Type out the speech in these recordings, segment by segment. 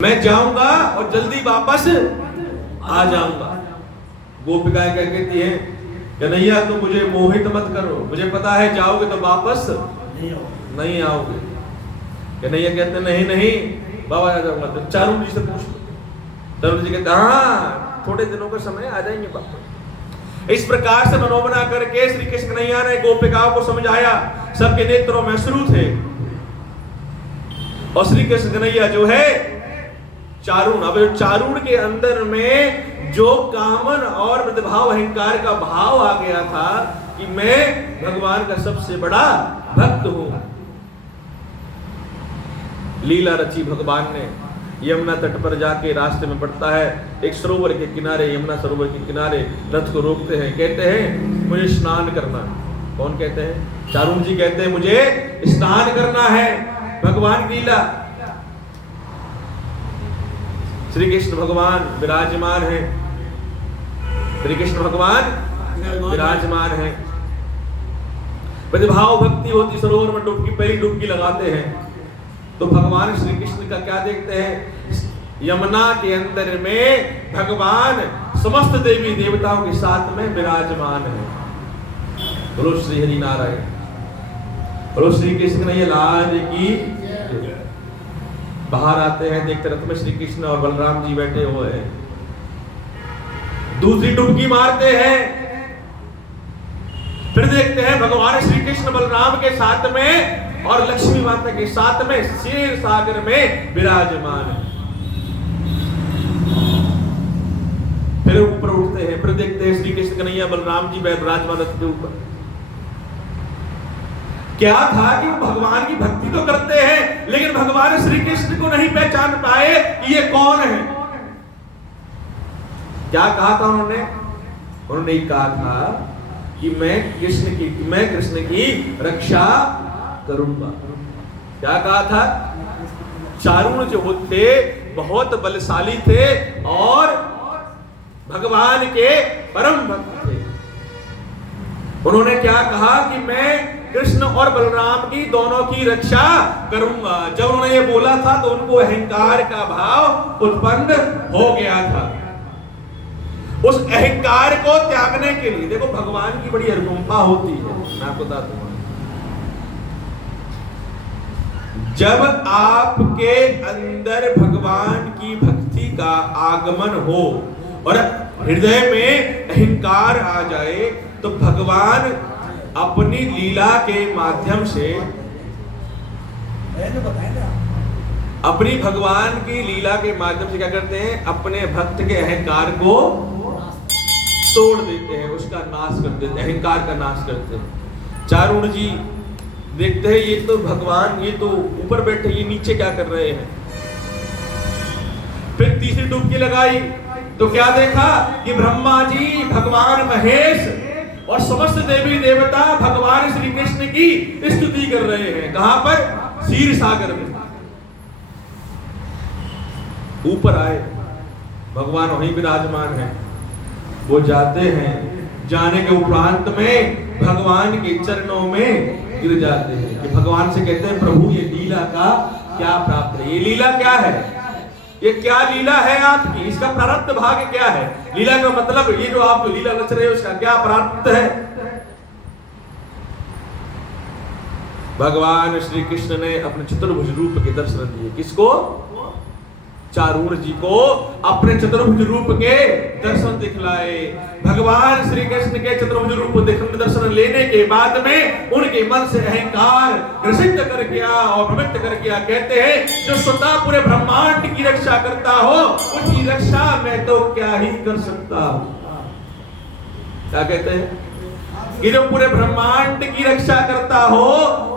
मैं जाऊंगा और जल्दी वापस आ जाऊंगा। गोपिकाएं क्या कहती हैं, कन्हैया तुम मुझे मोहित मत करो, मुझे पता है जाओगे तो वापस नहीं आओगे। कन्हैया कहते नहीं नहीं बाबा आ जाऊंगा। तो चारुण जी से पूछ लो। चारुण जी कहते हाँ थोड़े दिनों का समय आ जाएंगे वापस। इस प्रकार से मनोबना करके श्री कृष्ण कन्हैया ने गोपिकाओं को समझाया। सबके नेत्रों में अश्रु थे और श्री कृष्ण कन्हैया जो है चारुण, अब चारुण के अंदर में जो कामन और मृदभाव अहंकार का भाव आ गया था कि मैं भगवान का सबसे बड़ा भक्त हूं। लीला रची भगवान ने। यमुना तट पर जाके रास्ते में पड़ता है, एक सरोवर के किनारे, यमुना सरोवर के किनारे रथ को रोकते हैं, कहते हैं मुझे स्नान करना। कौन कहते हैं? चारुण जी कहते हैं मुझे स्नान करना है। भगवान की लीला। श्री कृष्ण भगवान विराजमान है, श्री कृष्ण भगवान विराजमान है। प्रतिभाव भक्ति होती, सरोवर में डुबकी, पहली डुबकी लगाते हैं तो भगवान श्री कृष्ण का क्या देखते हैं? यमुना के अंदर में भगवान समस्त देवी देवताओं के साथ में विराजमान है। बोलो श्री हरि नारायण, बोलो श्री कृष्ण कन्हैया लाल की। बाहर आते हैं, देखते रथ में श्री कृष्ण और बलराम जी बैठे हुए हैं। दूसरी डुबकी मारते हैं, फिर देखते हैं भगवान श्री कृष्ण बलराम के साथ में और लक्ष्मी माता के साथ में क्षीर सागर में विराजमान है। फिर ऊपर उठते हैं, फिर देखते हैं श्री कृष्ण कन्हैया बलराम जी विराजमान रथ के ऊपर। क्या था कि वो भगवान की भक्ति तो करते हैं लेकिन भगवान श्री कृष्ण को नहीं पहचान पाए कि ये कौन है। क्या कहा था उन्होंने? उन्होंने कहा था कि मैं कृष्ण की रक्षा करूंगा। क्या कहा था? चारुण जो थे बहुत बलशाली थे और भगवान के परम भक्त थे। उन्होंने क्या कहा कि मैं कृष्ण और बलराम की दोनों की रक्षा करूंगा। जब उन्होंने ये बोला था तो उनको अहंकार का भाव उत्पन्न हो गया था। उस अहंकार को त्यागने के लिए देखो भगवान की बड़ी अनुकंपा होती है। मैं आपको बता दूंगा, जब आपके अंदर भगवान की भक्ति का आगमन हो और हृदय में अहंकार आ जाए तो भगवान अपनी लीला के माध्यम से, अपनी भगवान की लीला के माध्यम से क्या करते हैं? अपने भक्त के अहंकार को तोड़ देते हैं, उसका नाश कर देते हैं, अहंकार का नाश करते हैं। चारुण जी देखते हैं ये तो भगवान, ये तो ऊपर बैठे, ये नीचे क्या कर रहे हैं। फिर तीसरी डुबकी लगाई तो क्या देखा कि ब्रह्मा जी, भगवान महेश और समस्त देवी देवता भगवान श्री कृष्ण की स्तुति कर रहे हैं। कहां पर? क्षीर सागर में। ऊपर आए, भगवान वहीं विराजमान है। वो जाते हैं, जाने के उपरांत में भगवान के चरणों में गिर जाते हैं कि भगवान से कहते हैं प्रभु ये लीला का क्या प्राप्त है? ये लीला क्या है? ये क्या लीला है आपकी? इसका प्रारब्ध भाग क्या है? लीला का मतलब ये जो आप लीला रच रहे हो उसका क्या प्रारब्ध है? भगवान श्री कृष्ण ने अपने चतुर्भुज रूप के दर्शन दिए। किसको? चारुण जी को अपने चतुर्भुज रूप के दर्शन दिखलाए। भगवान श्री कृष्ण के चतुर्भुज रूप दर्शन लेने के बाद में उनके मन से अहंकार ग्रसित कर गया और प्रवृत्त कर गया। कहते हैं जो स्वतः पूरे ब्रह्मांड की रक्षा करता हो उसकी रक्षा मैं तो क्या ही कर सकता हूं। क्या कहते हैं? कि जो पूरे ब्रह्मांड की रक्षा करता हो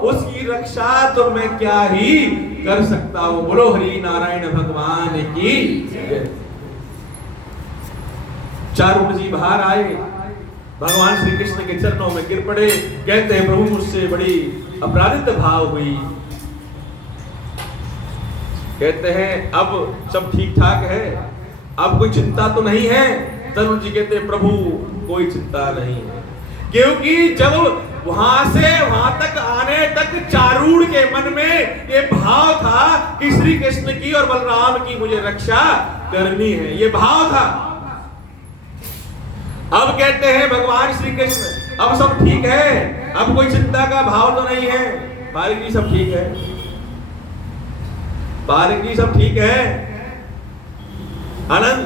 उसकी रक्षा तो मैं क्या ही कर सकता हूं। बोलो हरि नारायण भगवान की। चारुण जी बाहर आए, भगवान श्री कृष्ण के चरणों में गिर पड़े। कहते हैं प्रभु मुझसे बड़ी अपराधित भाव हुई। कहते हैं अब सब ठीक ठाक है, अब कोई चिंता तो नहीं है। चारुण जी कहते हैं प्रभु कोई चिंता नहीं है, क्योंकि जब वहां से वहां तक आने तक चारूण के मन में ये भाव था कि श्री कृष्ण की और बलराम की मुझे रक्षा करनी है, ये भाव था। अब कहते हैं भगवान श्री कृष्ण अब सब ठीक है, अब कोई चिंता का भाव तो नहीं है, पारिक जी सब ठीक है, पारिक जी सब ठीक है। आनंद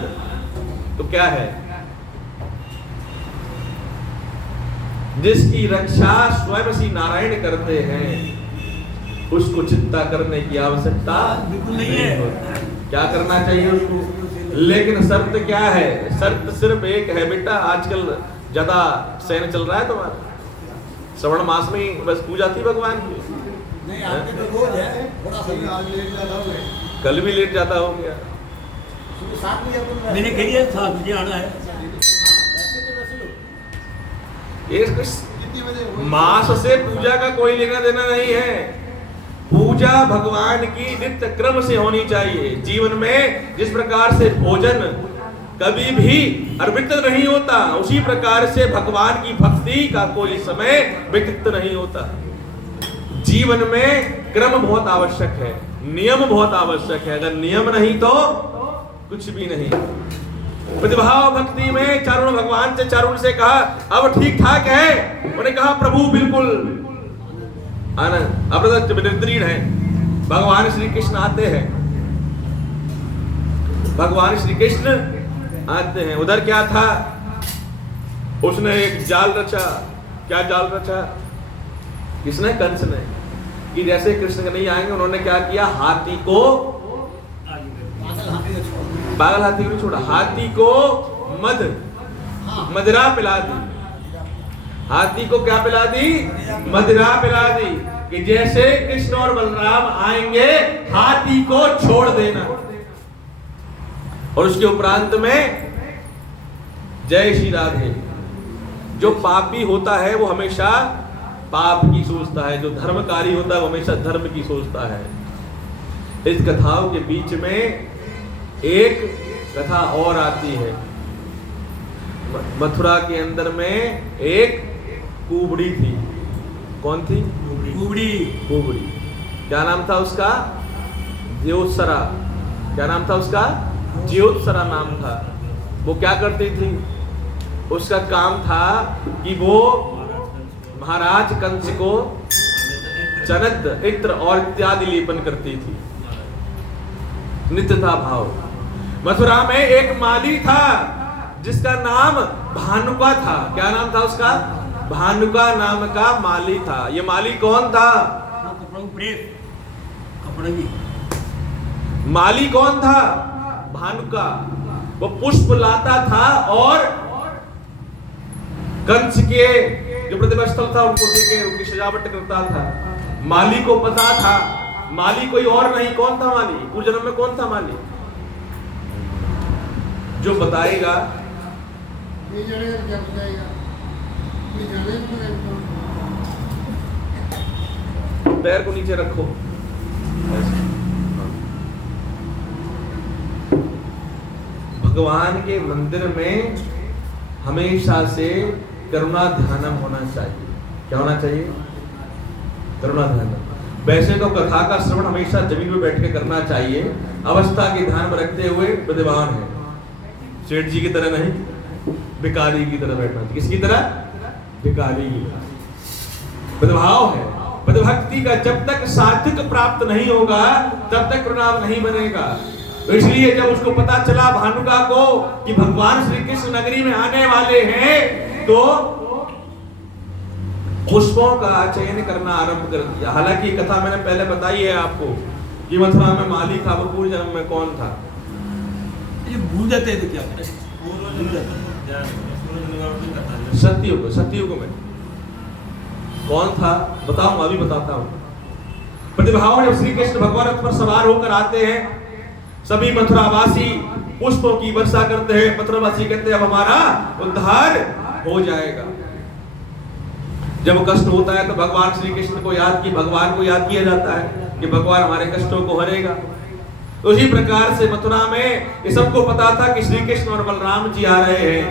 तो क्या है? जिसकी रक्षा स्वयं श्री नारायण करते हैं उसको चिंता करने की आवश्यकता बिल्कुल नहीं है। क्या करना चाहिए उसको? लेकिन शर्त क्या है? शर्त सिर्फ एक है बेटा, आजकल ज्यादा सहन चल रहा है तुम्हारा, श्रवण मास में ही बस पूजा थी भगवान की, नहीं आपके तो रोज है, थोड़ा सा आज लेट ज्यादा हो गया, कल भी लेट ज्यादा हो गया, मैंने कही है 7 बजे आना है। मास से पूजा का कोई लेना देना नहीं है। पूजा भगवान की नित्य क्रम से होनी चाहिए। जीवन में जिस प्रकार से भोजन कभी भी अर्पित नहीं होता, उसी प्रकार से भगवान की भक्ति का कोई समय व्यतीत नहीं होता। जीवन में क्रम बहुत आवश्यक है, नियम बहुत आवश्यक है। अगर नियम नहीं तो कुछ भी नहीं। प्रतिभाव भक्ति में चारुण भगवान से चारुण से कहा अब ठीक ठाक है, उन्होंने कहा प्रभु बिल्कुल आनंद। अब दृढ़ है। भगवान श्री कृष्ण आते हैं, भगवान श्री कृष्ण आते हैं। उधर क्या था? उसने एक जाल रचा। क्या जाल रचा? किसने? कंस ने। कि जैसे कृष्ण नहीं आएंगे, उन्होंने क्या किया? हाथी को, पागल हाथी को नहीं छोड़ा, हाथी को मदिरा पिला दी। हाथी को क्या पिला दी? मदिरा पिला दी कि जैसे कृष्ण और बलराम आएंगे हाथी को छोड़ देना। और उसके उपरांत में जय श्री राधे। जो पापी होता है वो हमेशा पाप की सोचता है, जो धर्मकारी होता है वो हमेशा धर्म की सोचता है। इस कथाओं के बीच में एक कथा और आती है। मथुरा के अंदर में एक कुबड़ी थी। कौन थी? कुबड़ी। कुबड़ी। क्या नाम था उसका? ज्योत्सरा। क्या नाम था उसका? ज्योत्सरा नाम था। वो क्या करती थी? उसका काम था कि वो महाराज कंस को चनद, इत्र और इत्यादि लेपन करती थी। नित्य था भाव। मथुरा में एक माली था जिसका नाम भानुका था। क्या नाम था उसका? भानुका नाम का माली था। ये माली कौन था? माली कौन था? भानुका। वो पुष्प लाता था और कंस के जो प्रतिमा स्थल था उनको लेके उनकी सजावट करता था। माली को पता था, माली कोई और नहीं। कौन था माली? पूर्व जन्म में कौन था माली? जो बताएगा पैर को नीचे रखो। भगवान के मंदिर में हमेशा से करुणा ध्यानम होना चाहिए। क्या होना चाहिए? करुणा ध्यानम। वैसे तो कथा का श्रवण हमेशा जमीन में बैठ के करना चाहिए, अवस्था के ध्यान में रखते हुए विद्वान है। सेठ जी की तरह नहीं, भिखारी की तरह बैठना। किसकी तरह? भिखारी की तरह। विद्भाव है। विद्भक्ति का जब तक सात्विक प्राप्त नहीं होगा तब तक प्रणाम नहीं बनेगा। तो इसलिए जब उसको पता चला भानुका को कि भगवान श्री कृष्ण नगरी में आने वाले हैं, तो पुष्पों का चयन करना आरंभ कर दिया। हालांकि कथा मैंने पहले बताई है आपको कि मथुरा में माली था, वो पूर्व जन्म में कौन था? ये भूल जाते हैं तो क्या करें? सतयुग। सतयुग में कौन था? बताऊं, अभी बताता हूं। प्रतिभाओं जब श्री कृष्ण भगवान रथ पर सवार होकर आते हैं, सभी मथुरावासी पुष्पों की वर्षा करते हैं। मथुरावासी कहते हैं अब हमारा उद्धार हो जाएगा। जब कष्ट होता है तो भगवान श्री कृष्ण को याद की, भगवान को याद किया जाता है कि भगवान हमारे कष्टों को हरेगा। तो इसी प्रकार से मथुरा में ये सबको पता था कि श्री कृष्ण और बलराम जी आ रहे हैं।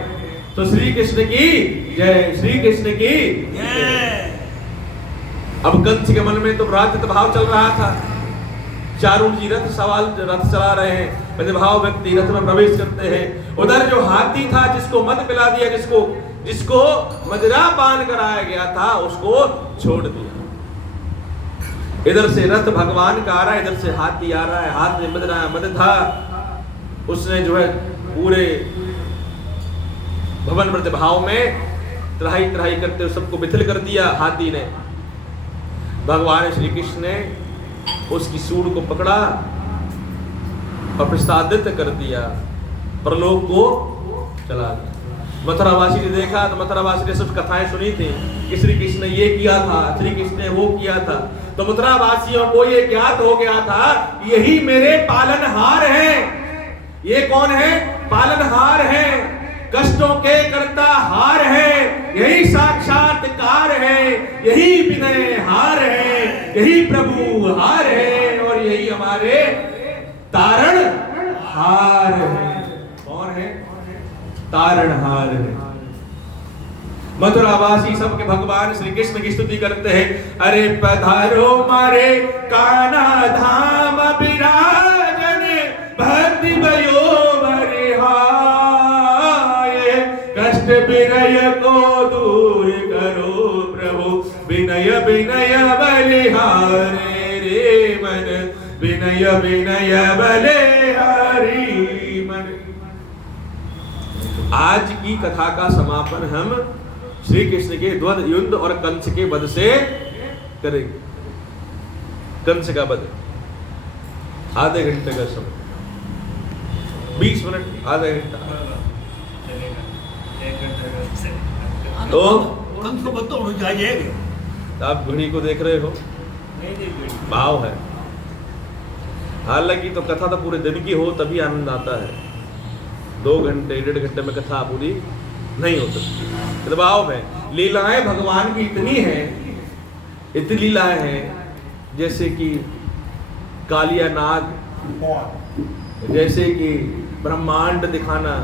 तो श्री कृष्ण की जय, श्री कृष्ण की जय। अब कंस के मन में तो भ्रातृत्व भाव चल रहा था। चारुण जी रथ चला रहे हैं, प्रतिभाव व्यक्ति रथ में प्रवेश करते हैं। उधर जो हाथी था, जिसको मद पिला दिया, जिसको मदिरा पान कराया गया था, उसको छोड़ दिया। इधर से रथ भगवान का आ रहा है, इधर से हाथी आ रहा है। हाथ में मद था, उसने जो है पूरे भवन प्रतिभाव में त्राही करते हुए सबको बिथिल कर दिया हाथी ने। भगवान श्री कृष्ण ने उसकी सूंड को पकड़ा और प्रसादित कर दिया, परलोक को चला गया। मथुरावासी ने देखा तो मथुरावासी ने सब कथाएं सुनी थी कि श्री कृष्ण ने ये किया था, श्री कृष्ण ने वो किया था। तो मथुरावासियों को ये ज्ञात हो गया था, यही मेरे पालनहार हैं। ये कौन है? पालनहार है, कष्टों के करता हार है, यही साक्षात्कार है, यही विनय हार है, यही प्रभु हार है, और यही हमारे तारण हार है। कौन है? तारणहार है। मथुरावासी सबके भगवान श्री कृष्ण की स्तुति करते हैं। अरे पधारो मारे कान्हा धाम विराजन, भक्ति भयो बरिहाए, कष्ट विनय को दूर करो प्रभु, विनय विनय बलिहारे रे मन, विनय विनय बलिहारी मन। आज की कथा का समापन हम श्री कृष्ण के द्वंद्व युद्ध और कंस के वध से करेंगे। कंस का वध आधे घंटे का समय, 20 मिनट, आधा घंटा। तो कंस को बतो हो जाएगा। आप घड़ी को देख रहे हो, भाव है। हालांकि तो कथा तो पूरे दिन की हो तभी आनंद आता है। 2 घंटे 1.5 घंटे में कथा पूरी नहीं हो सकती। दबाव में लीलाएं भगवान की इतनी लीलाएं हैं, जैसे कि कालिया नाग, जैसे कि ब्रह्मांड दिखाना,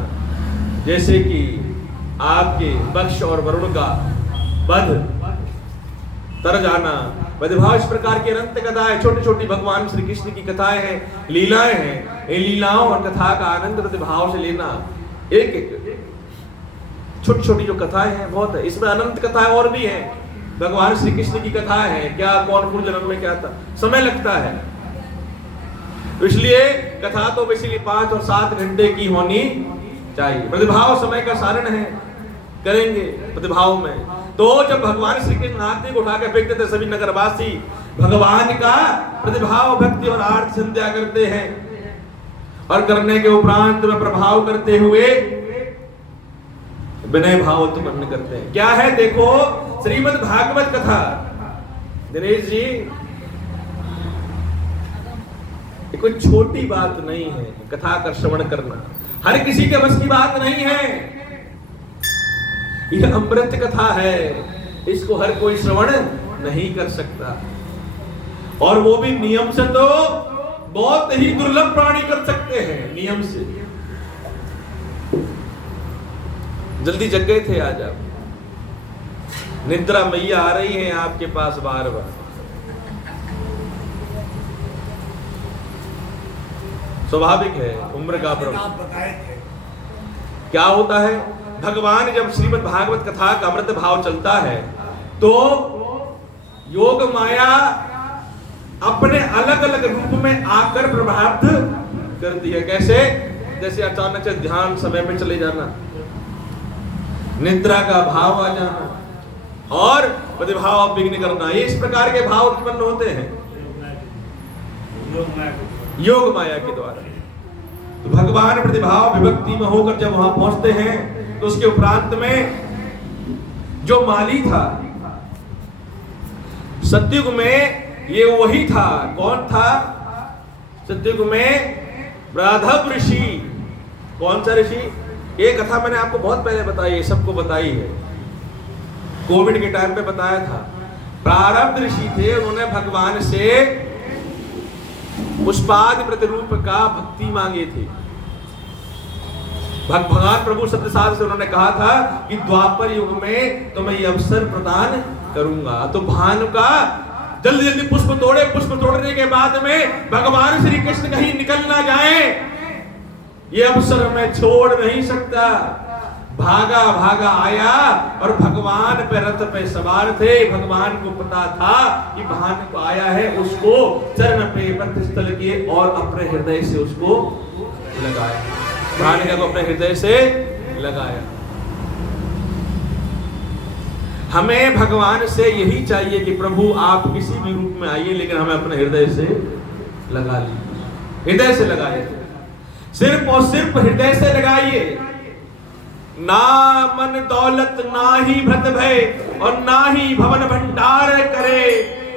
जैसे कि आपके वक्ष और वरुण का वध, तर जाना, वैभाव, इस प्रकार की अनंत कथाएं, छोटी छोटी भगवान श्री कृष्ण की कथाएं हैं, लीलाएं हैं। इन लीलाओं और कथा का आनंद प्रतिभाव से लेना। एक एक छोटी छोटी जो कथाएं हैं बहुत है, इसमें अनंत कथाएं और भी हैं। भगवान श्री कृष्ण की कथाएं हैं, क्या कौन पूर्व जन्म में क्या था, समय लगता है। तो इसलिए कथा तो इसीलिए 5 और 7 घंटे की होनी चाहिए। प्रतिभाव समय का सारण है, करेंगे प्रतिभाव में। तो जब भगवान श्री कृष्ण हाथी को उठा के फेंकते थे, सभी नगरवासी भगवान का प्रतिभाव भक्ति और आर्त संध्या करते हैं, और करने के उपरांत में प्रभाव करते हुए विनय भाव उत्पन्न करते हैं। क्या है? देखो श्रीमद् भागवत कथा, दिनेश जी, ये कोई छोटी बात नहीं है। कथा का श्रवण करना हर किसी के बस की बात नहीं है। यह अमृत कथा है, इसको हर कोई श्रवण नहीं कर सकता, और वो भी नियम से तो बहुत ही दुर्लभ प्राणी कर सकते हैं। नियम से जल्दी जग गए थे आज आप, निद्रा मैया आ रही है आपके पास बार बार। स्वाभाविक है, उम्र का प्रभाव। क्या होता है? भगवान जब श्रीमद् भागवत कथा का अमृत भाव चलता है तो योग माया अपने अलग अलग रूप में आकर प्रभावित करती है। कैसे? जैसे अचानक से ध्यान समय में चले जाना, निद्रा का भाव आ जाना, और प्रतिभाव विघ्न करना, ये इस प्रकार के भाव उत्पन्न होते हैं योग माया के द्वारा। तो भगवान प्रतिभाव विभक्ति में होकर जब वहां पहुंचते हैं, तो उसके उपरांत में जो माली था सतयुग में, ये वही था। कौन था सतयुग में? राधव ऋषि। कौन सा ऋषि? ये कथा मैंने आपको बहुत पहले बताई है, सबको बताई है, कोविड के टाइम पे बताया था। प्रारब्ध ऋषि थे, उन्होंने भगवान से पुष्पादि प्रतिरूप का भक्ति मांगे थे। भगवान प्रभु सत्यसाध से उन्होंने कहा था कि द्वापर युग में तो मैं ये अवसर प्रदान करूंगा। तो भानु का जल्दी जल्दी पुष्प तोड़े। पुष्प तोड़ने के बाद में भगवान श्री कृष्ण कहीं निकल ना जाए, ये अवसर मैं छोड़ नहीं सकता। भागा भागा आया और भगवान पे रथ पे सवार थे। भगवान को पता था कि भान को आया है, उसको चरण पे वक्षस्थल किए और अपने हृदय से उसको लगाया। भानिका को अपने हृदय से लगाया। हमें भगवान से यही चाहिए कि प्रभु आप किसी भी रूप में आइए, लेकिन हमें अपने हृदय से लगा लीजिए। हृदय से लगाइए, सिर्फ और सिर्फ हृदय से लगाइए। ना मन दौलत ना ही भ्रत भय और ना ही भवन भंडार करे,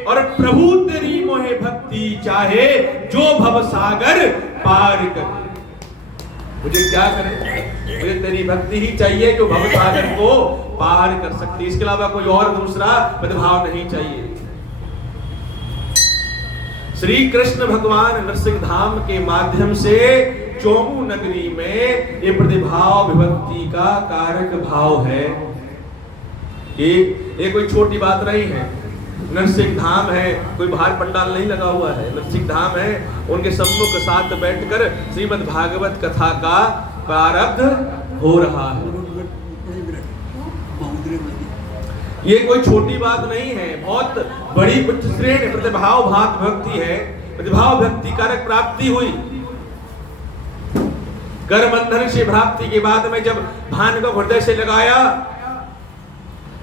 और प्रभु तेरी मोहे भक्ति चाहे जो भव सागर पार करे। मुझे क्या करे? मुझे तेरी भक्ति ही चाहिए जो भव सागर को पार कर सकती, इसके अलावा कोई और दूसरा भेदभाव नहीं चाहिए। श्री कृष्ण भगवान नरसिंह धाम के माध्यम से चोमू नगरी में ये प्रतिभाव विभक्ति का कारक भाव है कि ये कोई छोटी बात नहीं है। नरसिंह धाम है, कोई बाहर पंडाल नहीं लगा हुआ है। नरसिंह धाम है, उनके सम्मुख साथ बैठकर श्रीमद् भागवत कथा का प्रारब्ध हो रहा है। ये कोई छोटी बात नहीं है, बहुत बड़ी उच्च श्रेणी प्रतिभाव भात भक्ति है। प्रतिभाव भक्ति कारक प्राप्ति हुई। कर बंधन से प्राप्ति के बाद में जब भान को हृदय से लगाया,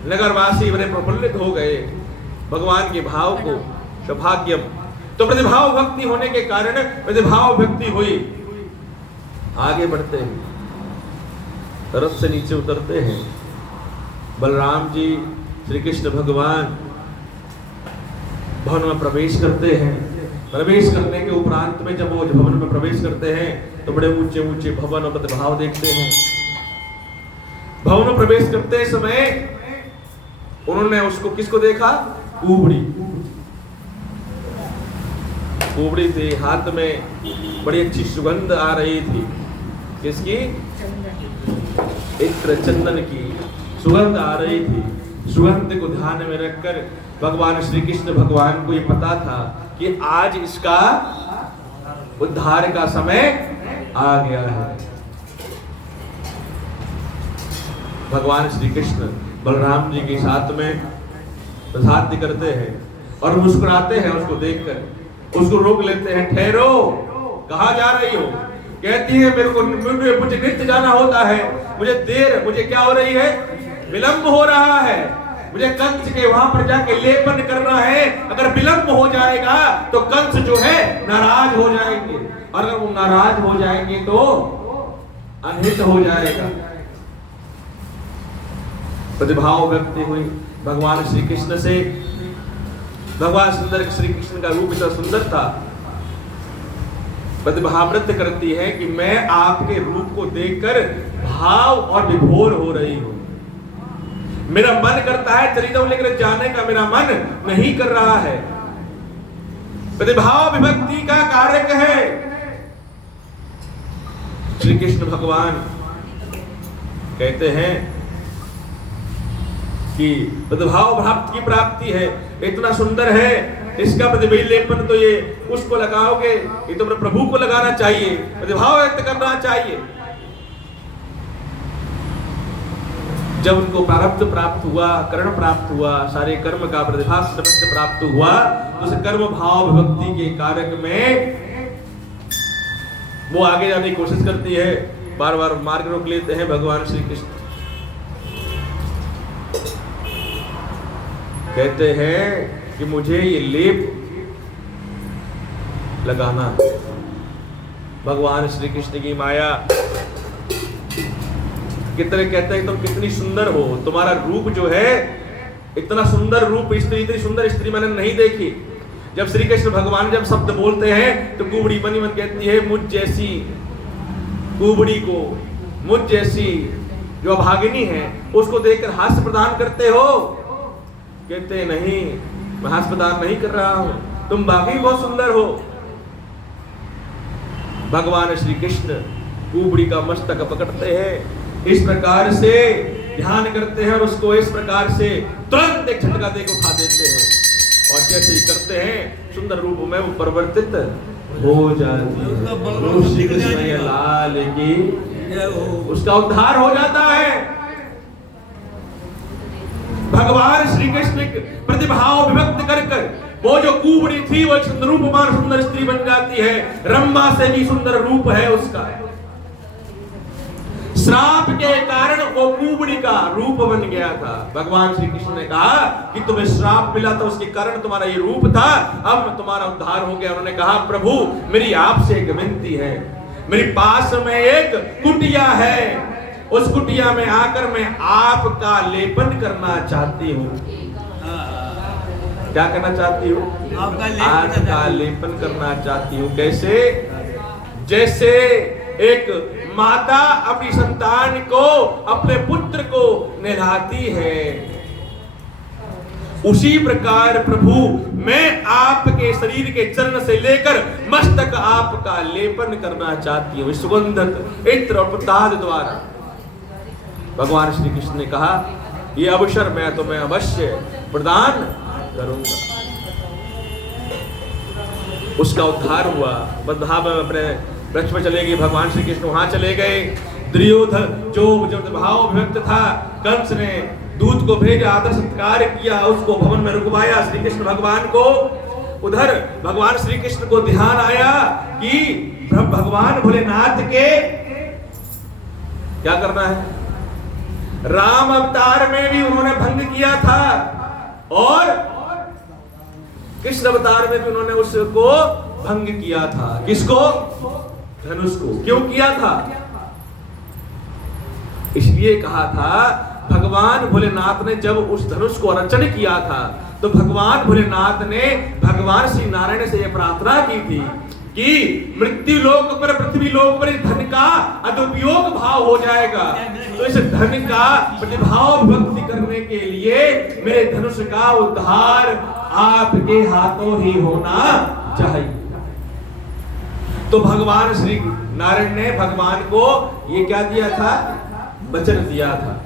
नगरवासी बड़े प्रफुल्लित हो गए भगवान के भाव को सौभाग्यम। तो प्रतिभाव भक्ति होने के कारण प्रतिभाव भक्ति हुई। आगे बढ़ते हैं, रथ से नीचे उतरते हैं। बलराम जी श्री कृष्ण भगवान भवन में प्रवेश करते हैं। प्रवेश करने के उपरांत में जब वो भवन में प्रवेश करते हैं तो बड़े ऊंचे ऊंचे भवन और प्रतिभाव देखते हैं। भवन में प्रवेश करते समय उन्होंने उसको किसको देखा? कुबड़ी। कुबड़ी थी, हाथ में बड़ी अच्छी सुगंध आ रही थी। किसकी? इत्र चंदन की सुगंध आ रही थी। सुगंध को ध्यान में रखकर भगवान श्री कृष्ण भगवान को ये पता था कि आज इसका उद्धार का समय आ गया है। भगवान श्री कृष्ण बलराम जी के साथ में प्रसाद करते हैं और मुस्कुराते हैं। उसको देखकर उसको रोक लेते हैं। ठहरो, कहाँ जा रही हो? कहती है मुझे नृत्य जाना होता है, मुझे क्या हो रही है? विलंब हो रहा है। मुझे कंस के वहां पर जाके लेपन करना है। अगर विलंब हो जाएगा तो कंस जो है नाराज हो जाएंगे, और अगर वो नाराज हो जाएंगे तो अनहित हो जाएगा। प्रतिभाव व्यक्त हुई भगवान श्री कृष्ण से। भगवान सुंदर श्री कृष्ण का रूप इतना सुंदर था। प्रतिभावृत्त करती है कि मैं आपके रूप को देखकर भाव और विभोर हो रही हूं। मेरा मन करता है चरितों लेकर जाने का, मेरा मन नहीं कर रहा है। प्रतिभाव विभक्ति का कारक है। श्री कृष्ण भगवान कहते हैं कि प्रतिभाव प्राप्त की प्राप्ति है, इतना सुंदर है, इसका प्रतिलेपन तो ये उसको लगाओगे, ये तो प्रभु को लगाना चाहिए, प्रतिभाव व्यक्त करना चाहिए। जब उनको प्रारब्ध प्राप्त हुआ, कर्ण प्राप्त हुआ, सारे कर्म का प्रतिभा प्राप्त हुआ, उस कर्म भाव भक्ति के कारक में वो आगे जाने की कोशिश करती है। बार बार मार्ग रोक लेते हैं भगवान श्री कृष्ण। कहते हैं कि मुझे ये लेप लगाना है। भगवान श्री कृष्ण की माया कितने कहते हैं तुम कितनी सुंदर हो, तुम्हारा रूप जो है इतना सुंदर रूप, इतनी सुंदर स्त्री मैंने नहीं देखी। जब श्री कृष्ण भगवान जब शब्द बोलते हैं तो कुबड़ी बनी मन कहती है मुझ जैसी कुबड़ी को, मुझ जैसी जो अभागिनी है उसको देखकर हास्य प्रदान करते हो। कहते नहीं, मैं हास्य प्रदान नहीं कर रहा हूं, तुम बाकी बहुत सुंदर हो। भगवान श्री कृष्ण कुबड़ी का मस्तक पकड़ते हैं, इस प्रकार से ध्यान करते हैं और उसको इस प्रकार से तुरंत एक झटका देकर उठा देते हैं। और जैसे ही करते हैं सुंदर रूप में वो परिवर्तित हो जाती है। श्री कृष्ण लाल की उसका उद्धार हो जाता है। भगवान श्री कृष्ण प्रतिभाव विभक्त कर वो जो कुबड़ी थी वो एक सुंदर रूपमान सुंदर स्त्री बन जाती है। रंभा से भी सुंदर रूप है उसका। श्राप के कारण वो कुबड़ी का रूप बन गया था। भगवान श्री कृष्ण ने कहा कि तुम्हें श्राप मिला था, उसके कारण तुम्हारा ये रूप था, अब तुम्हारा उद्धार हो गया। उन्होंने कहा प्रभु मेरी आपसे एक विनती है, मेरे पास में एक कुटिया है, उस कुटिया में आकर मैं आपका लेपन करना चाहती हूँ। क्या करना चाहती हूँ? आपका लेपन करना चाहती हूँ। कैसे? जैसे एक माता अपनी संतान को, अपने पुत्र को नहलाती है, उसी प्रकार प्रभु मैं आपके शरीर के चरण से लेकर मस्तक आपका लेपन करना चाहती हूँ सुगंधित इत्र और प्रसाद द्वारा। भगवान श्री कृष्ण ने कहा ये अवसर मैं तुम्हें अवश्य प्रदान करूंगा। उसका उद्धार हुआ। बद्धाव अपने वृक्ष में चले गए। भगवान श्री कृष्ण वहां चले गए। दुर्योधन जो भाव विभक्त था, कंस ने दूत को भेजा, आदर सत्कार किया, उसको भवन में रुकवाया श्री कृष्ण भगवान को। उधर भगवान श्री कृष्ण को ध्यान आया कि भगवान भोलेनाथ के क्या करना है। राम अवतार में भी उन्होंने भंग किया था और कृष्ण अवतार में भी उन्होंने उसको भंग किया था। किसको? धनुष को। क्यों किया था? इसलिए कहा था भगवान भोलेनाथ ने जब उस धनुष को अर्चन किया था तो भगवान भोलेनाथ ने भगवान श्री नारायण से यह प्रार्थना की थी कि मृत्यु लोक पर, पृथ्वी लोक पर इस धन का अदुपयोग भाव हो जाएगा, तो इस धन का प्रतिभाव भक्ति करने के लिए मेरे धनुष का उद्धार आपके हाथों ही होना चाहिए। तो भगवान श्री नारायण ने भगवान को ये क्या दिया था? वचन दिया था।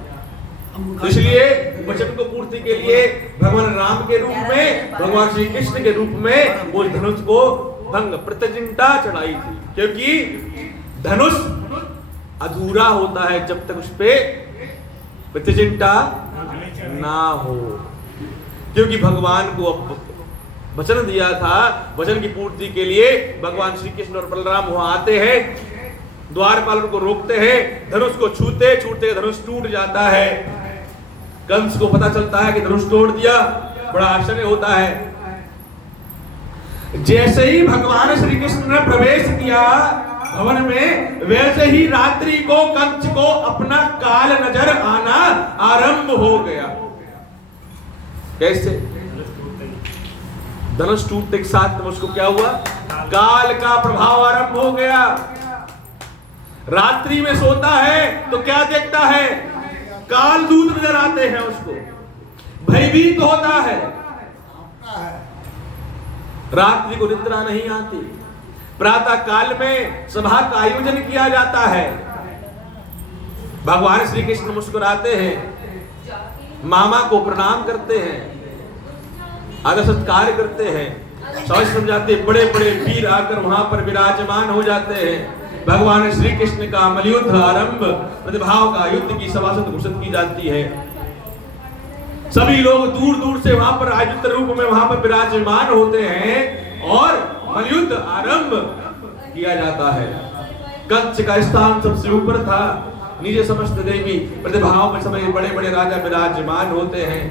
तो इसलिए वचन को पूर्ति के लिए भगवान राम के रूप में, भगवान श्री कृष्ण के रूप में वो धनुष को भंग प्रतिचिंता चढ़ाई थी। क्योंकि धनुष अधूरा होता है जब तक उस पे प्रतिचिंता ना हो। क्योंककि भगवान को वचन दिया था, वचन की पूर्ति के लिए भगवान श्री कृष्ण और बलराम वहां आते हैं, द्वारपाल को रोकते हैं, धनुष को छूते छूते धनुष टूट जाता है। कंस को पता चलता है कि धनुष तोड़ दिया, बड़ा आश्चर्य होता है। जैसे ही भगवान श्री कृष्ण ने प्रवेश किया भवन में, वैसे ही रात्रि को कंस को अपना काल नजर आना आरंभ हो गया। कैसे? धनुष टूटने के साथ उसको क्या हुआ? काल का प्रभाव आरंभ हो गया। रात्रि में सोता है तो क्या देखता है? काल दूत नजर आते हैं उसको, भयभीत होता है। रात्रि को निद्रा नहीं आती। प्रातः काल में सभा का आयोजन किया जाता है। भगवान श्री कृष्ण मुस्कुराते हैं, मामा को प्रणाम करते हैं, आदर सत्कार करते हैं। समझ जाते बड़े बड़े वीर आकर वहां पर विराजमान हो जाते हैं। भगवान श्री कृष्ण का मलयुद्ध आरंभ, प्रतिभाव का युद्ध की सभासद घोषित की जाती है। सभी लोग दूर दूर से वहां पर आयुक्त रूप में वहां पर विराजमान होते हैं और मलयुद्ध आरंभ किया जाता है। कंस का स्थान सबसे ऊपर था, नीचे समस्त देवी प्रतिभाव में सभी बड़े बड़े राजा विराजमान होते हैं।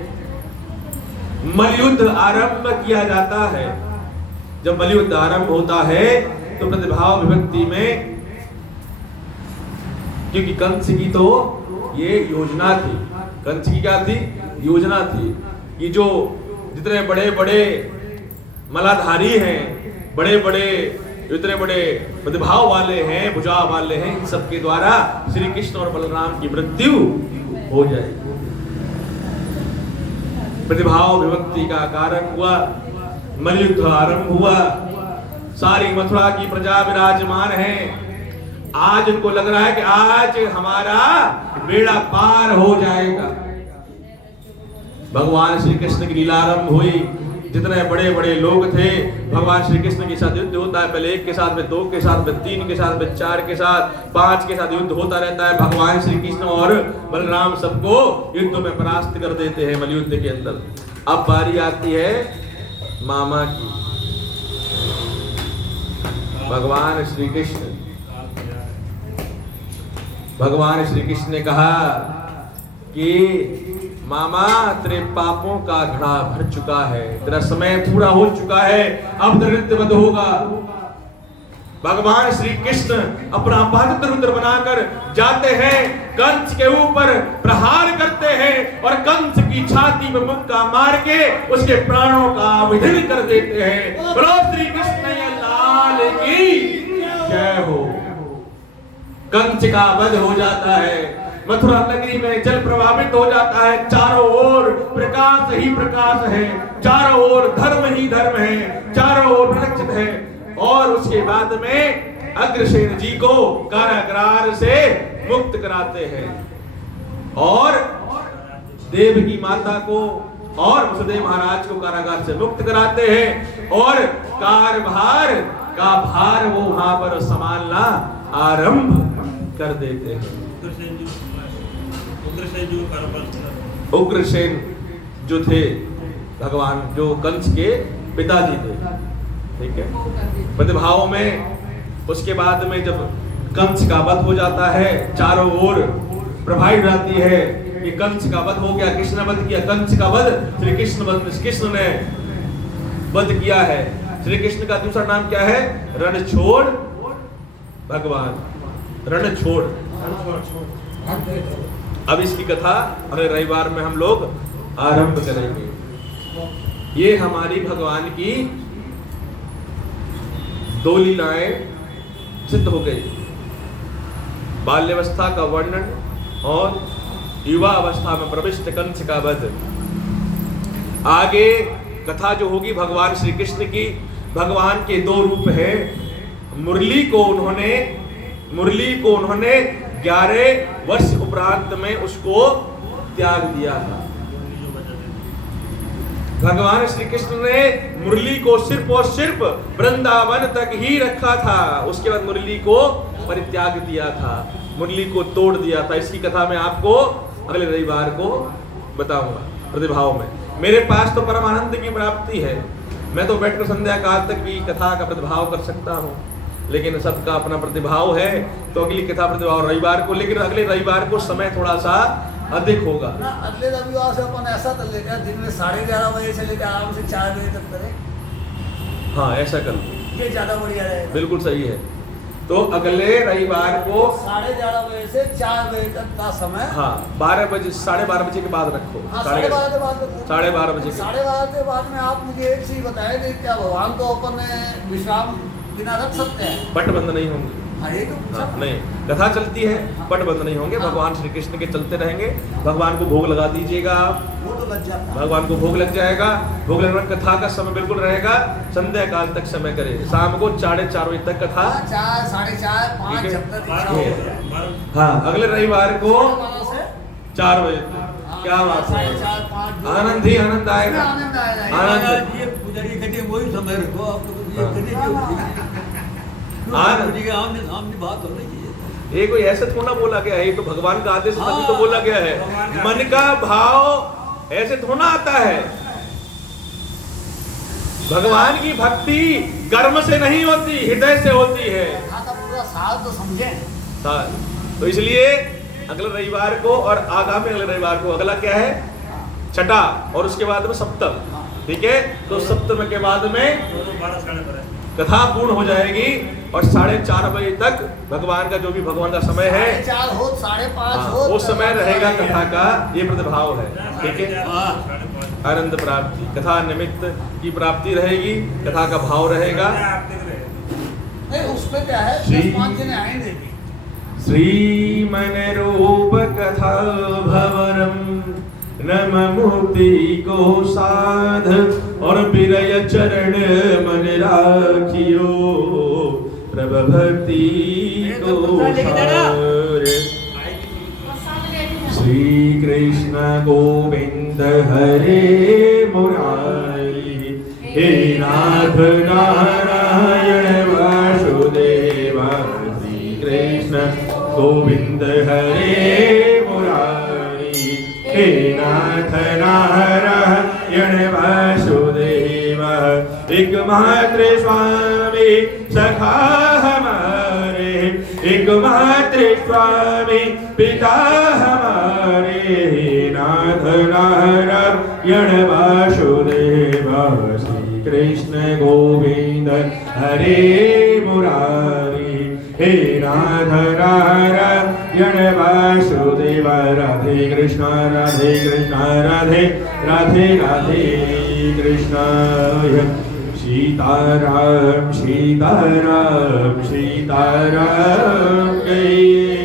मलयुद्ध आरंभ किया जाता है। जब मलयुद्ध आरंभ होता है तो प्रतिभाव विभक्ति में, क्योंकि कंस की तो ये योजना थी, कंस की क्या थी? योजना थी कि जो जितने बड़े बड़े मलाधारी हैं, बड़े बड़े इतने बड़े प्रतिभाव वाले हैं, भुजा वाले हैं, इन सबके द्वारा श्री कृष्ण और बलराम की मृत्यु हो जाएगी। प्रतिभाव विभक्ति का कारण हुआ, मलयुद्ध आरंभ हुआ। सारी मथुरा की प्रजा विराजमान है। आज उनको लग रहा है कि आज हमारा बेड़ा पार हो जाएगा। भगवान श्री कृष्ण की लीला आरंभ हुई। जितने बड़े बड़े लोग थे, भगवान श्री कृष्ण के साथ युद्ध होता है। पहले एक के साथ में, दो के साथ में, तीन के साथ में, चार के साथ, पांच के साथ युद्ध होता रहता है। भगवान श्री कृष्ण और बलराम सबको युद्ध में परास्त कर देते हैं मलयुद्ध के अंदर। अब बारी आती है मामा की। भगवान श्री कृष्ण ने कहा कि मामा तेरे पापों का घड़ा भर चुका है, तेरा समय पूरा हो चुका है, अब नृत्य बंद होगा। भगवान श्री कृष्ण अपना पात्र रुद्र बनाकर जाते हैं, कंस के ऊपर प्रहार करते हैं और कंस की छाती में मुक्का मार के उसके प्राणों का विधि कर देते हैं। बोलो श्री कृष्ण लाल की जय हो। कंस का वध हो जाता है, मथुरा नगरी में जल प्रभावित हो जाता है, चारों ओर प्रकाश ही प्रकाश है, चारों ओर धर्म ही धर्म है, चारों ओर प्रदक्षिण है। और उसके बाद में अग्रसेन जी को कारागार से मुक्त कराते हैं और देवकी माता को और वसुदेव महाराज को कारागार से मुक्त कराते हैं और कारभार का भार वो वहां पर संभालना आरंभ कर देते हैं। उग्रसेन जो थे भगवान, जो कंस के पिताजी थे, ठीक है, प्रतिभाव में। उसके बाद में जब कंस का वध हो जाता है, चारों ओर प्रभाई रहती है कि कंस का वध हो गया, कृष्ण ने वध किया। कंस का वध श्री कृष्ण ने वध किया है। श्री कृष्ण का दूसरा नाम क्या है? रणछोड़ भगवान, रणछोड़। अब इसकी कथा अगले रविवार में हम लोग आरंभ करेंगे। ये हमारी भगवान की दो लीलाएं सिद्ध हो गई, बाल्यावस्था का वर्णन और युवा अवस्था में प्रविष्ट कंस का वध। आगे कथा जो होगी भगवान श्री कृष्ण की, भगवान के दो रूप हैं। मुरली को उन्होंने 11 वर्ष उपरांत में उसको त्याग दिया था। भगवान श्री कृष्ण ने मुरली को सिर्फ और सिर्फ वृंदावन तक ही रखा था, उसके बाद मुरली को परित्याग दिया था, मुरली को तोड़ दिया था। इसकी कथा मैं आपको अगले रविवार को बताऊंगा प्रतिभाव में। मेरे पास तो परमानंद की प्राप्ति है, मैं तो बैठकर संध्या काल तक भी कथा का प्रतिभाव कर सकता हूँ, लेकिन सबका अपना प्रतिभाव है। तो अगली कथा प्रतिभाव रविवार को, लेकिन अगले रविवार को समय थोड़ा सा अधिक होगा। अगले रविवार से अपन ऐसा कर लेगा, दिन में 11:30 बजे से लेकर आराम से 4 बजे तक करें। हाँ, ऐसा कर लो, ये ज्यादा बढ़िया रहेगा। बिल्कुल सही है। तो अगले रविवार को 11:30 बजे से 4 बजे तक का समय। हाँ, 12 बजे, 12:30 बजे के बाद रखो। हाँ, 12:30 के बाद। 12:30 बजे 12:30 के बाद में आप मुझे एक चीज बताएं कि क्या भगवान को अपन विश्राम बिना रख सकते हैं? पट बंद नहीं होंगे। हाँ, नहीं, कथा चलती है, पट बंद नहीं होंगे। भगवान श्री कृष्ण के चलते रहेंगे। भगवान को भोग लगा दीजिएगा आप, वो तो लग जाता है। भगवान को भोग लग जाएगा। भोग लगने में कथा का समय बिल्कुल रहेगा, संध्या काल तक समय करें। शाम को 4:30 बजे तक कथा। 4, 4:30, 5 जब तक इच्छा हो। हाँ, अगले रविवार को 4 बजे। क्या बात है, 4:30, 5 आनंद ही आनंद आएगा। आनंद आएगा। आनंद। ये पुजारी कहते वही समय रखो आप, तो ये कहते आमने सामने बात हो रही है। ये कोई ऐसे थोड़ा बोला गया है, ये तो भगवान का आदेश तभी तो बोला गया है। मन का भाव ऐसे थोड़ा आता है। भगवान की भक्ति कर्म से नहीं होती, हृदय से होती है। पूरा साल तो समझे। तो इसलिए अगले रविवार को और आगामी अगले रविवार को, अगला क्या है? छठा, और उसके बाद में सप्तम। ठीक है, तो सप्तम के बाद में कथा पूर्ण हो जाएगी और 4:30 बजे तक भगवान का जो भी भगवान का समय है, 4 हो, 5:30 हो, वो समय रहेगा कथा का। ये प्रतिभाव है, ठीक है। आनंद प्राप्ति, कथा निमित्त की प्राप्ति रहेगी, कथा का भाव रहेगा। नहीं, उसमें क्या है, 5 जने आएंगे। श्रीमन रूप कथा भवरम नम मुक्ति को साध और विरय चरण मन राखियो प्रभ भक्ति को सार। श्री कृष्ण गोविंद हरे मुरारी हे नाथ नारायण वासुदेव श्री कृष्ण गोविंद हरे मुरारी हे नाथ नारायण वासुदेव एकमात्र स्वामी सखा हमारे एकमात्र स्वामी पिता हमारे नाथ नारायण वासुदेव श्री कृष्ण गोविंद हरे मुरारी हे नाथ नारायण वासुदेव राधे कृष्ण राधे कृष्ण राधे राधे राधे कृष्ण सीताराम सीताराम सीताराम कहिए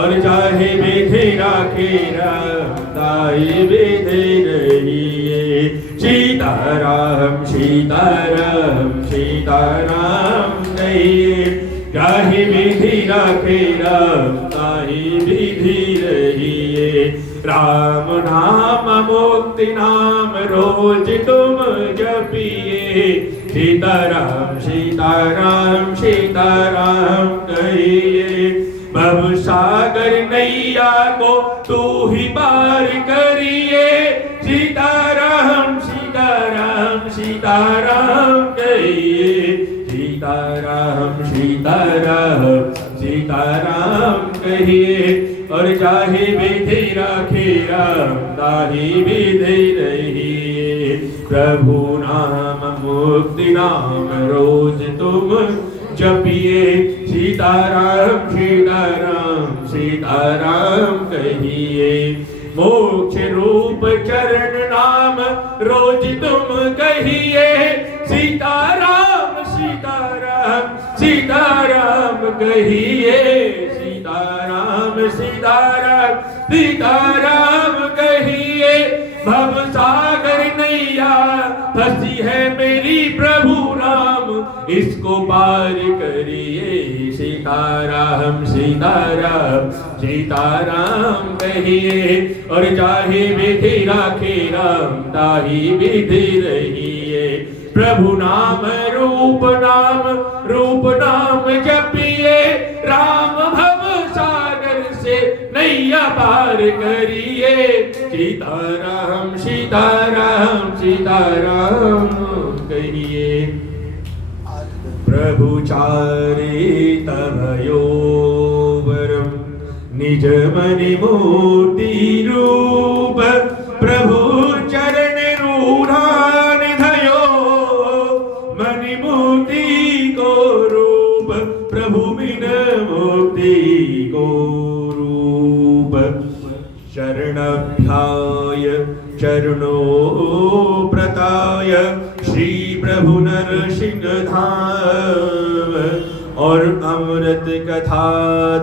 और चाहे विधि राखे राम ताई विधि रहिए सीताराम सीताराम सीताराम कहिए चाहे विधि राखे राम ताई विधि रहिए राम नाम मुक्ति नाम रोज तुम जपिए सीताराम सीताराम सीताराम कहिए भव सागर नैया को तू ही पार करिए सीताराम सीताराम सीताराम कहिए सीताराम सीताराम सीताराम कहिए और चाहे विधि राखे राम ताहि विधि रहिए प्रभु नाम मुक्ति नाम रोज तुम जपिए सीताराम सीताराम सीताराम कहिए मोक्ष रूप चरण नाम रोज तुम कहिए सीताराम सीताराम सीताराम कहिए सीताराम सीताराम सीताराम कहिए भव सागर नैया फंसी है मेरी प्रभु राम इसको पार करिए सीताराम सीताराम सीताराम कहिए और चाहे विधि राखे राम ताहि विधि रहिए प्रभु नाम रूप नाम जपिए राम भव सागर से नैया पार करिए सीताराम सीताराम सीताराम कहिए प्रभु चारितभयोवरम निज मनि मूर्ति रूप प्रभु चरण रूढ़ा निधयो मनि मूर्ति को रूप प्रभु बिन मुक्ति को रूप शरणभ्याय चरणो प्रताय श्री प्रभु नरसिंह धाम और अमृत कथा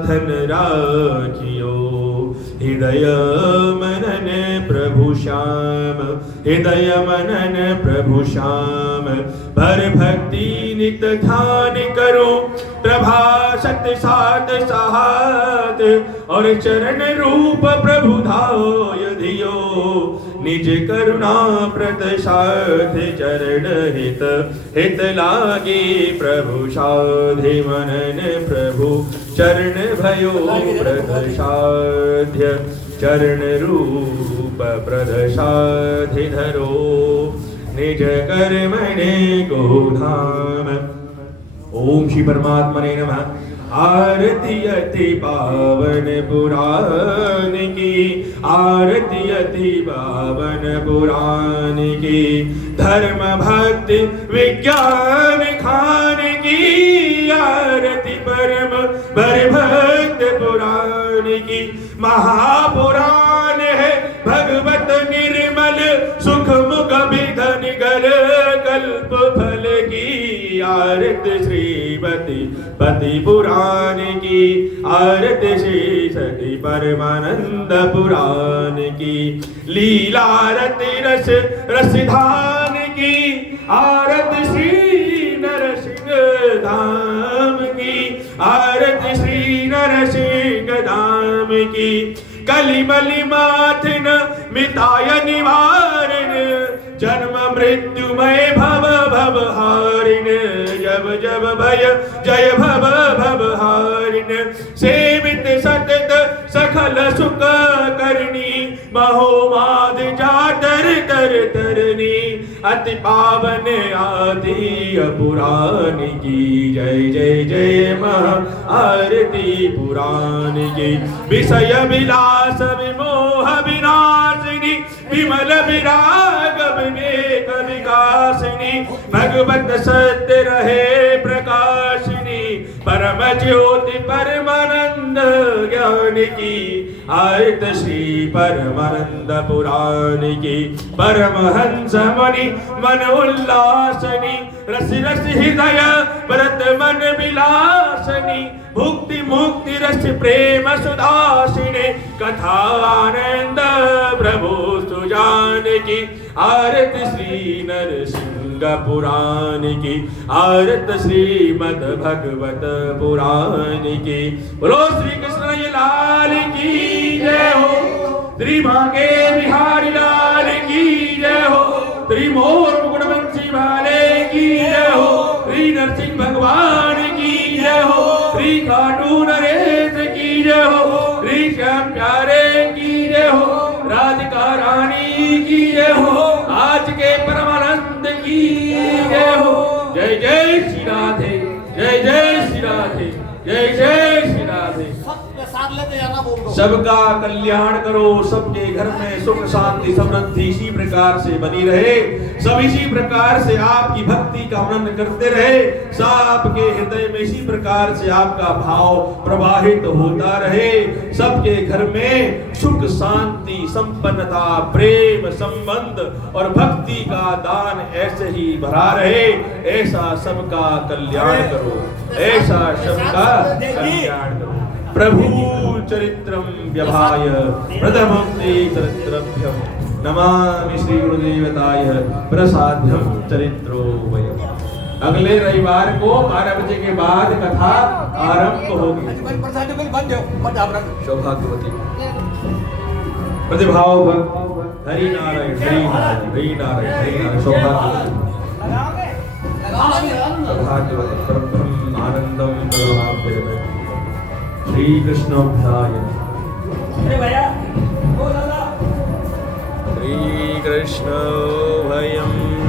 धन राखियो हृदय मनन प्रभु श्याम हृदय मनन प्रभु श्याम भर भक्ति नित ध्यान करो प्रभा सत सात सहात और चरण रूप प्रभु धाय धियो निज करुणा प्रसाद चरण हित हित लागे प्रभु साधि मनन प्रभु चरण भयो प्रसाद्य चरण रूप प्रसाधि धरो निज कर्मणे गोधाम ओम श्री परमात्मने नमः आरती अति पावन पुराण की आरती अति पावन पुराण की धर्म भक्ति विज्ञान खान की आरती परम भक्त पुराण की महापुराण है भगवत निर्मल सुख मुख विधन गर कल्प फल की आरती श्रीमती पति पुराण की आरती श्री सती परमानंद पुराण की लीलारती रस रसधान की आरती श्री नरसिंह धाम की आरती श्री नरसिंह धाम की कलिमलि माथन मिताय निवारण जन्म मृत्युमय भव भव हारिण जब जब भय जय भव भव हारिण सेवित सतत सखल सुख करनी महोमाद जातर तर तरनी अति पावन आदि पुराण की जय जय जय महा आरती पुराण की विषय विलास विमोह विनाशिनी विमल विराग विवेक विकासिनी भगवत सत्य रहे प्रकाशिनी परम ज्योति परमानंद ज्ञान की आयत श्री परमानंद पुराण की परमहंस मणि मन उल्लासनी रस रस हृदय व्रत मन विलासनी भुक्ति मुक्ति रस प्रेम सुदासिनी कथा आनंद प्रभु सुजान की आरत श्री नरसिंह पुराण की आरत श्रीमद भगवत पुराण की बोलो श्री कृष्ण लाल की जय हो श्री भागे बिहारी लाल की जय हो श्री मोर मुकुटवंशी वाले की जय हो श्री नरसिंह भगवान की जय हो श्री खाटू नरेश की जय हो श्री श्याम प्यारे की जय हो राधिका रानी की जय हो आज के परमानंद की जय हो जय जय श्री राधे जय जय श्री राधे जय जय श्री राधे सबका कल्याण करो सबके घर में सुख शांति समृद्धि इसी प्रकार से बनी रहे सब इसी प्रकार से आपकी भक्ति का वर्णन करते रहे सबके हृदय में इसी प्रकार से आपका भाव प्रवाहित होता रहे सबके घर में सुख शांति संपन्नता प्रेम संबंध और भक्ति का दान ऐसे ही भरा रहे ऐसा सबका कल्याण करो ऐसा सबका कल्याण करो प्रभु चरित्रम व्यभाय प्रथमं चरित्रभ्यम नमामि श्री गुरुदेवताय प्रसाद्यम चरित्रो वयम्। अगले रविवार को 12 बजे के बाद कथा आरंभ होगी। सौभाग्यवती प्रतिभाव हरि नारायण हरि नारायण हरि नारायण हरि नारायण सौभाग्यवती परब्रह्म आनंदम करुणाभ्यय श्री कृष्णाभ्याय श्री कृष्ण भयम्